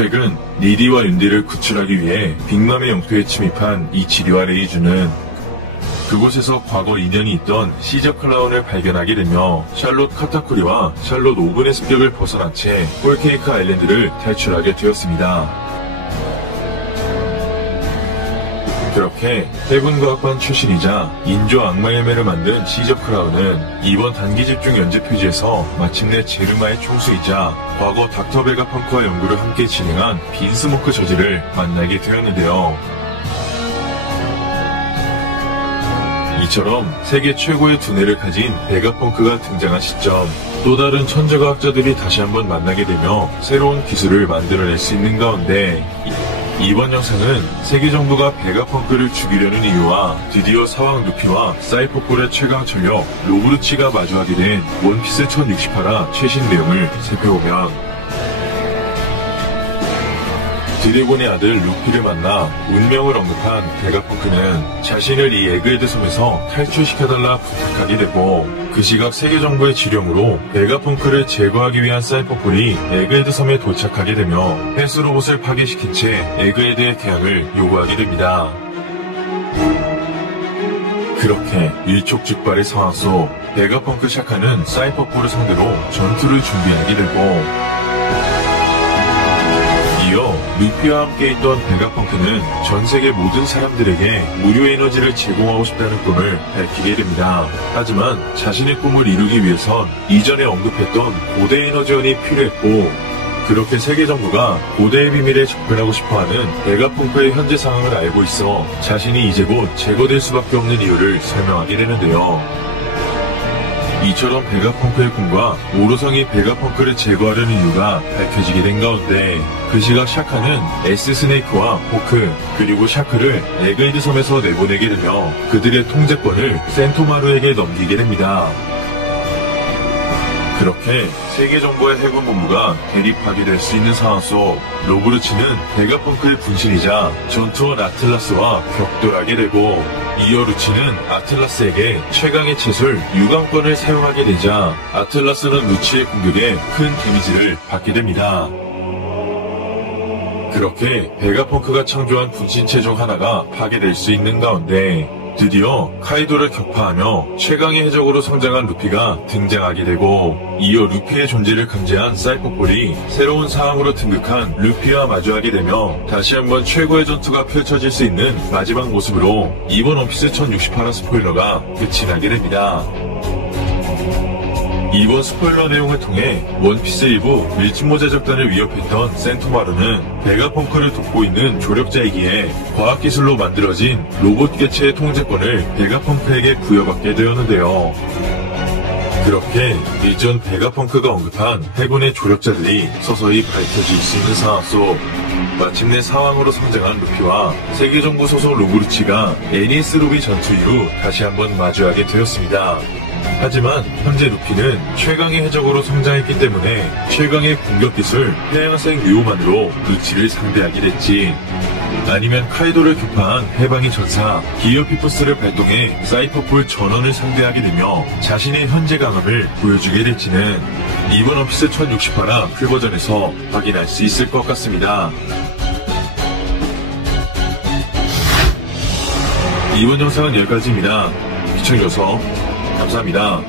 최근 리디와 윤디를 구출하기 위해 빅맘의 영토에 침입한 이 지리와 레이주는 그곳에서 과거 인연이 있던 시저 클라운을 발견하게 되며 샬롯 카타쿠리와 샬롯 오븐의 습격을 벗어난 채 홀케이크 아일랜드를 탈출하게 되었습니다. 그렇게 해군과학반 출신이자 인조 악마헬멧을 만든 시저 클라운은 이번 단기 집중 연재 표지에서 마침내 제르마의 총수이자 과거 닥터 베가펑크와 연구를 함께 진행한 빈스모크 저지를 만나게 되었는데요. 이처럼 세계 최고의 두뇌를 가진 베가펑크가 등장한 시점, 또 다른 천재과학자들이 다시 한번 만나게 되며 새로운 기술을 만들어낼 수 있는 가운데 이번 영상은 세계 정부가 베가펑크를 죽이려는 이유와 드디어 사왕 루피와 사이퍼폴의 최강 전력 로브루치가 마주하게 된 원피스 1068화 최신 내용을 살펴보면 드래곤의 아들 루피를 만나 운명을 언급한 베가펑크는 자신을 이 에그헤드 섬에서 탈출시켜달라 부탁하게 되고 그 시각 세계 정부의 지령으로 베가펑크를 제거하기 위한 사이퍼폴이 에그헤드 섬에 도착하게 되며 헬스 로봇을 파괴시킨 채 에그헤드의 대항을 요구하게 됩니다. 그렇게 일촉즉발의 상황 속 베가펑크 샤카는 사이퍼폴을 상대로 전투를 준비하게 되고 이어 루피와 함께 있던 베가펑크는 전세계 모든 사람들에게 무료 에너지를 제공하고 싶다는 꿈을 밝히게 됩니다. 하지만 자신의 꿈을 이루기 위해선 이전에 언급했던 고대 에너지원이 필요했고 그렇게 세계 정부가 고대의 비밀에 접근하고 싶어하는 베가펑크의 현재 상황을 알고 있어 자신이 이제 곧 제거될 수밖에 없는 이유를 설명하게 되는데요. 이처럼 베가펑크의 꿈과 오로성이 베가펑크를 제거하려는 이유가 밝혀지게 된 가운데 그 시각 샤카는 S스네이크와 호크 그리고 샤크를 에그헤드 섬에서 내보내게 되며 그들의 통제권을 센토마루에게 넘기게 됩니다. 그렇게 세계정부와 해군본부가 대립하게 될 수 있는 상황 속 로브루치는 베가펑크의 분신이자 전투원 아틀라스와 격돌하게 되고 이어 루치는 아틀라스에게 최강의 채술 유광권을 사용하게 되자 아틀라스는 루치의 공격에 큰 데미지를 받게 됩니다. 그렇게 베가펑크가 창조한 분신체 중 하나가 파괴될 수 있는 가운데 드디어 카이도를 격파하며 최강의 해적으로 성장한 루피가 등장하게 되고 이어 루피의 존재를 감지한 사이퍼폴이 새로운 상황으로 등극한 루피와 마주하게 되며 다시 한번 최고의 전투가 펼쳐질 수 있는 마지막 모습으로 이번 원피스 1068화 스포일러가 끝이 나게 됩니다. 이번 스포일러 내용을 통해 원피스 일부 밀짚모 제작단을 위협했던 센토마루는 베가펑크를 돕고 있는 조력자이기에 과학기술로 만들어진 로봇 개체의 통제권을 베가펑크에게 부여받게 되었는데요. 그렇게 일전 베가펑크가 언급한 해군의 조력자들이 서서히 밝혀질 수 있는 상황 속 마침내 사왕으로 성장한 루피와 세계정부 소속 로브루치가 애니스 로비 전투 이후 다시 한번 마주하게 되었습니다. 하지만 현재 루피는 최강의 해적으로 성장했기 때문에 최강의 공격기술 해양생 류오만으로 루치를 상대하게 됐지 아니면 카이도를 격파한 해방의 전사 기어피퍼스를 발동해 사이퍼폴 전원을 상대하게 되며 자신의 현재 강함을 보여주게 될지는 이번 원피스 1068화 풀버전에서 확인할 수 있을 것 같습니다. 이번 영상은 여기까지입니다. 시청해주셔서 감사합니다.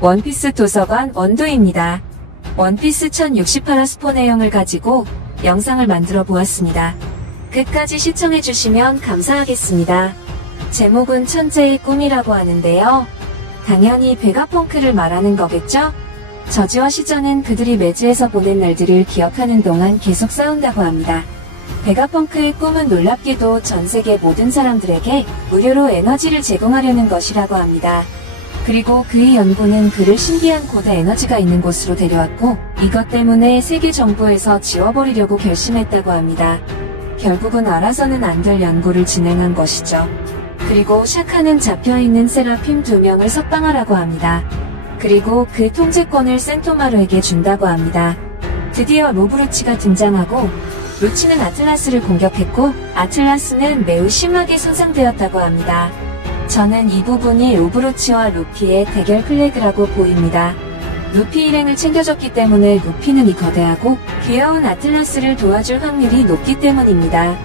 원피스 도서관 원도입니다. 원피스 1068화 스포 내용을 가지고 영상을 만들어 보았습니다. 끝까지 시청해주시면 감사하겠습니다. 제목은 천재의 꿈이라고 하는데요. 당연히 베가펑크를 말하는 거겠죠? 저지와 시저는 그들이 매즈에서 보낸 날들을 기억하는 동안 계속 싸운다고 합니다. 베가펑크의 꿈은 놀랍게도 전세계 모든 사람들에게 무료로 에너지를 제공하려는 것이라고 합니다. 그리고 그의 연구는 그를 신비한 고대 에너지가 있는 곳으로 데려왔고 이것 때문에 세계 정부에서 지워버리려고 결심했다고 합니다. 결국은 알아서는 안 될 연구를 진행한 것이죠. 그리고 샤카는 잡혀있는 세라핌 2명을 석방하라고 합니다. 그리고 그 통제권을 센토마루에게 준다고 합니다. 드디어 로브루치가 등장하고 루치는 아틀라스를 공격했고 아틀라스는 매우 심하게 손상되었다고 합니다. 저는 이 부분이 로브루치와 루피의 대결 플래그라고 보입니다. 루피 일행을 챙겨줬기 때문에 루피는 이 거대하고 귀여운 아틀라스를 도와줄 확률이 높기 때문입니다.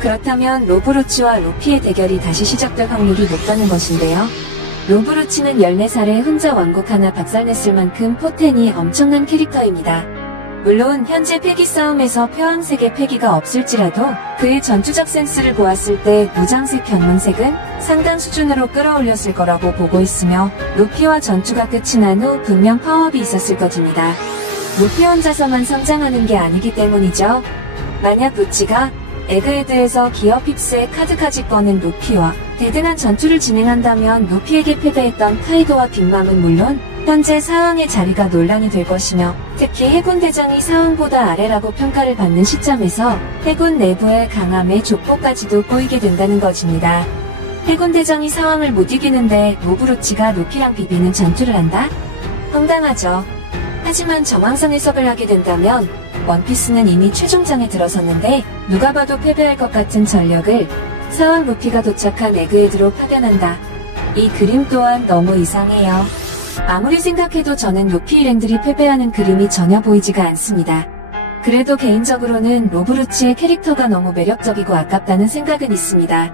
그렇다면 로브루치와 루피의 대결이 다시 시작될 확률이 높다는 것인데요. 로브루치는 14살에 혼자 왕국 하나 박살냈을 만큼 포텐이 엄청난 캐릭터입니다. 물론 현재 패기 싸움에서 표황색의 패기가 없을지라도 그의 전투적 센스를 보았을 때 무장색 견문색은 상당 수준으로 끌어올렸을 거라고 보고 있으며 루피와 전투가 끝이 난 후 분명 파워업이 있었을 것입니다. 루피 혼자서만 성장하는 게 아니기 때문이죠. 만약 루치가 에그헤드에서 기어픽스의 카드까지 꺼낸 루피와 대등한 전투를 진행한다면 루피에게 패배했던 카이도와 빅맘은 물론 현재 사왕의 자리가 논란이 될 것이며 특히 해군 대장이 사왕보다 아래라고 평가를 받는 시점에서 해군 내부의 강함의 족보까지도 꼬이게 된다는 것입니다. 해군 대장이 사왕을 못 이기는데 로브루치가 루피랑 비비는 전투를 한다? 황당하죠. 하지만 정황상 해석을 하게 된다면 원피스는 이미 최종장에 들어섰는데 누가 봐도 패배할 것 같은 전력을 사왕 루피가 도착한 에그헤드로 파견한다. 이 그림 또한 너무 이상해요. 아무리 생각해도 저는 루피 일행들이 패배하는 그림이 전혀 보이지가 않습니다. 그래도 개인적으로는 로브루치의 캐릭터가 너무 매력적이고 아깝다는 생각은 있습니다.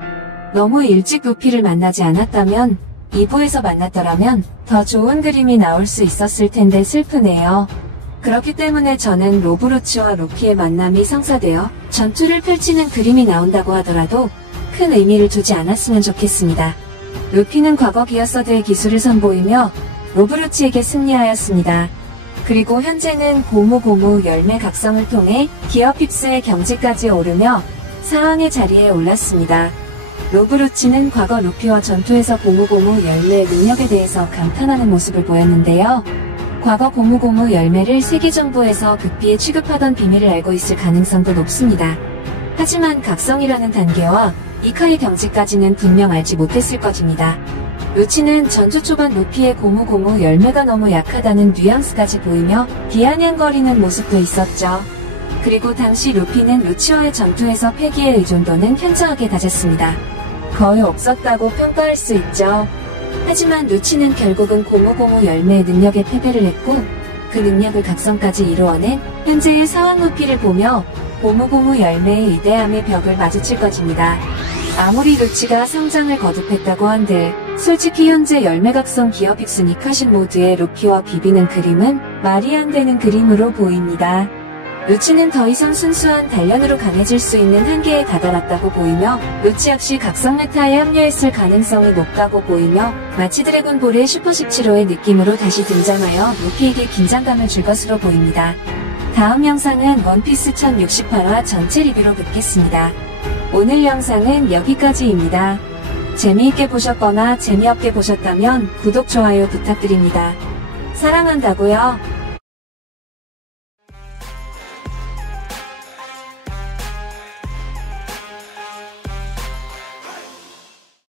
너무 일찍 루피를 만나지 않았다면 2부에서 만났더라면 더 좋은 그림이 나올 수 있었을 텐데 슬프네요. 그렇기 때문에 저는 로브루치와 루피의 만남이 성사되어 전투를 펼치는 그림이 나온다고 하더라도 큰 의미를 두지 않았으면 좋겠습니다. 루피는 과거 기어서드의 기술을 선보이며 로브루치에게 승리하였습니다. 그리고 현재는 고무고무 열매 각성을 통해 기어픽스의 경지까지 오르며 사왕의 자리에 올랐습니다. 로브루치는 과거 루피와 전투에서 고무고무 열매의 능력에 대해서 감탄하는 모습을 보였는데요. 과거 고무고무 열매를 세계정부에서 극비에 취급하던 비밀을 알고 있을 가능성도 높습니다. 하지만 각성이라는 단계와 이카의 경지까지는 분명 알지 못했을 것입니다. 루치는 전투 초반 루피의 고무고무 열매가 너무 약하다는 뉘앙스까지 보이며 비아냥거리는 모습도 있었죠. 그리고 당시 루피는 루치와의 전투에서 패기의 의존도는 현저하게 낮았습니다. 거의 없었다고 평가할 수 있죠. 하지만 루치는 결국은 고무고무 열매의 능력에 패배를 했고 그 능력을 각성까지 이루어낸 현재의 사왕 루피를 보며 고무고무 열매의 위대함의 벽을 마주칠 것입니다. 아무리 루치가 성장을 거듭했다고 한들 솔직히 현재 열매각성 기어픽스 니카신 모드의 루피와 비비는 그림은 말이 안 되는 그림으로 보입니다. 루치는 더 이상 순수한 단련으로 강해질 수 있는 한계에 다다랐다고 보이며 루치 역시 각성 메타에 합류했을 가능성이 높다고 보이며 마치 드래곤볼의 슈퍼 17호의 느낌으로 다시 등장하여 루피에게 긴장감을 줄 것으로 보입니다. 다음 영상은 원피스 1068화 전체 리뷰로 뵙겠습니다. 오늘 영상은 여기까지입니다. 재미있게 보셨거나 재미없게 보셨다면 구독, 좋아요 부탁드립니다. 사랑한다고요.